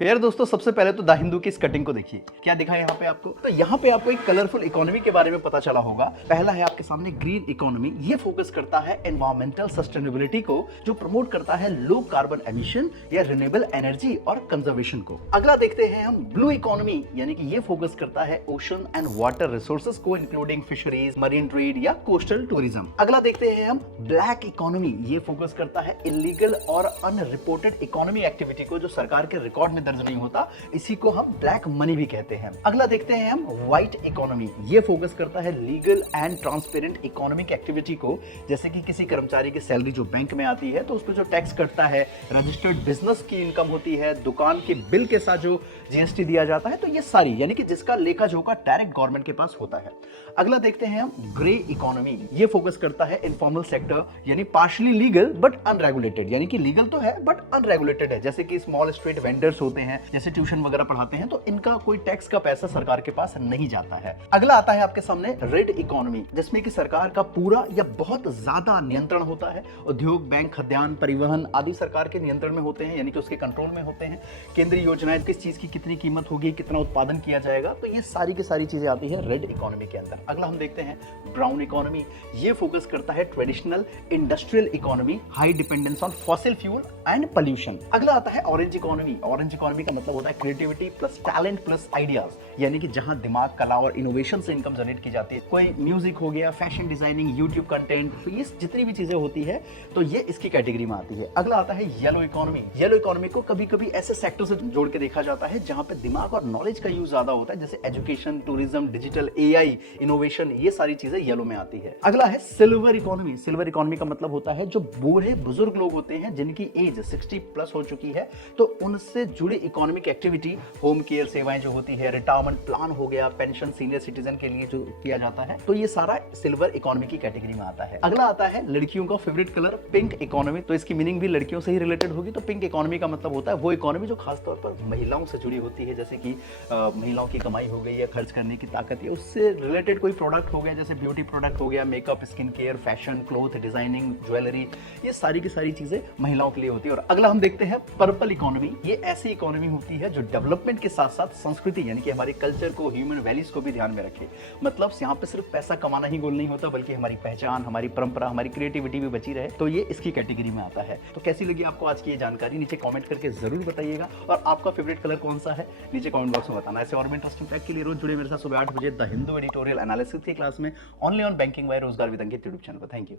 प्यारे दोस्तों, सबसे पहले तो द हिंदू की इस कटिंग को देखिए। क्या दिखा है यहाँ पे आपको? तो यहाँ पे आपको एक कलरफुल इकोनॉमी के बारे में पता चला होगा। पहला है आपके सामने ग्रीन इकोनॉमी। ये फोकस करता है एनवायरमेंटल सस्टेनेबिलिटी को, जो प्रमोट करता है लो कार्बन एमिशन या रिन्यूएबल एनर्जी और कंजर्वेशन को। अगला देखते हैं हम ब्लू इकोनॉमी, यानी कि ये फोकस करता है ओशन एंड वाटर रिसोर्सेज को, इंक्लूडिंग फिशरीज, मरीन ट्रेड या कोस्टल टूरिज्म। अगला देखते हैं हम ब्लैक इकोनॉमी। ये फोकस करता है इलीगल और अनरिपोर्टेड इकोनॉमी एक्टिविटी को, जो सरकार के रिकॉर्ड में दर्ज नहीं होता। इसी को हम ब्लैक मनी भी कहते हैं। अगला देखते हैं हम व्हाइट इकोनॉमी। ये फोकस करता है legal and transparent economic activity को, जैसे कि किसी कर्मचारी की सैलरी जो बैंक में आती है तो उस पर जो टैक्स कटता है, रजिस्टर्ड बिजनेस की इनकम होती है, दुकान के बिल के साथ जो जीएसटी दिया जाता है, तो ये सारी यानी कि जिसका लेखा जोखा डायरेक्ट गवर्नमेंट के पास होता है। अगला देखते हैं हम ग्रे इकोनॉमी। ये फोकस करता है इनफॉर्मल सेक्टर, यानी पार्शली लीगल बट अनरेगुलेटेड, यानी कि लीगल तो है बट अनरेगुलेटेड है, जैसे कि स्मॉल स्ट्रीट वेंडर्स होते हैं, जैसे ट्यूशन वगैरह पढ़ाते हैं, तो इनका कोई टैक्स का पैसा सरकार के पास नहीं जाता है। अगला आता है आपके सामने रेड इकोनॉमी, जिसमें कि सरकार का पूरा या बहुत ज्यादा नियंत्रण होता है। उद्योग, बैंक, खाद्यान्न, परिवहन आदि सरकार के नियंत्रण में होते हैं, यानी कि उसके कंट्रोल में होते हैं। केंद्रीय योजनाएं, किस चीज की कितनी कीमत होगी, कितना उत्पादन किया जाएगा, तो ये सारी की सारी चीजें आती है रेड इकोनॉमी के अंदर। अगला हम देखते हैं ब्राउन इकोनॉमी। ये फोकस करता है traditional industrial economy, high dependence on fossil fuel and pollution. अगला आता है ऑरेंज इकोनॉमी। ऑरेंज इकोनॉमी का मतलब होता है creativity plus talent plus ideas, यानी कि जहां दिमाग, कला और इनोवेशन से इनकम जनरेट की जाती है। कोई म्यूजिक हो गया, फैशन डिजाइनिंग, यूट्यूब कंटेंट, तो ये जितनी भी चीजें होती है तो ये इसकी कैटेगरी में आती है। अगला आता है येलो इकोनॉमी। येलो इकोनॉमी को कभी कभी ऐसे सेक्टर से जोड़ के देखा जाता है जहां पे दिमाग और नॉलेज का यूज ज्यादा होता है, जैसे education, tourism, digital, AI, innovation, ये सारी चीजें येलो में आती है। अगला है सिल्वर इकोनॉमी। सिल्वर इकोनॉमी का मतलब होता है जो बूढ़े बुजुर्ग लोग होते हैं जिनकी एज 60 प्लस हो चुकी है, तो उनसे जुड़ी इकोनॉमिक एक्टिविटी, होम केयर सेवाएं जो होती है, रिटायरमेंट प्लान हो गया, पेंशन सीनियर सिटीजन के लिए जो किया जाता है, तो ये सारा सिल्वर इकोनॉमी की कैटेगरी में आता है। अगला आता है लड़कियों का फेवरेट कलर पिंक इकोनॉमी। तो इसकी मीनिंग भी लड़कियों से ही रिलेटेड होगी। तो पिंक इकोनॉमी का मतलब होता है वो इकोनॉमी जो खासतौर पर महिलाओं से जुड़ी होती है, जैसे कि महिलाओं की कमाई हो गई या खर्च करने की ताकत, या उससे रिलेटेड कोई प्रोडक्ट हो गया, जैसे ब्यूटी प्रोडक्ट हो गया, makeup, skin care, fashion, cloth, designing, jewellery, ये सारी की सारी चीजें महिलाओं के लिए होती है। और अगला हम देखते हैं पर्पल इकोनॉमी। ये ऐसी इकोनॉमी होती है जो डेवलपमेंट के साथ साथ संस्कृति, यानी कि हमारे कल्चर को, ह्यूमन वैल्यूज को भी ध्यान में रखे। मतलब यहाँ पे सिर्फ पैसा कमाना ही गोल नहीं होता, बल्कि हमारी पहचान, हमारी परंपरा, हमारी क्रिएटिविटी भी बची रहे, तो ये इसकी कैटेगरी में आता है। तो कैसी लगी आपको आज की ये जानकारी? नीचे कमेंट करके जरूर बताइएगा। और आपका फेवरेट कलर कौन सा है नीचे कमेंट बॉक्स में बताना। ऐसे और इंटरेस्टिंग फैक्ट के लिए रोज जुड़े मेरे साथ सुबह 8 बजे द हिंदू एडिटोरियल एनालिसिस की क्लास में, ओनली ऑन बैंकिंग बाय रोजगार विद अंकित यूट्यूब चैनल पर। Thank you.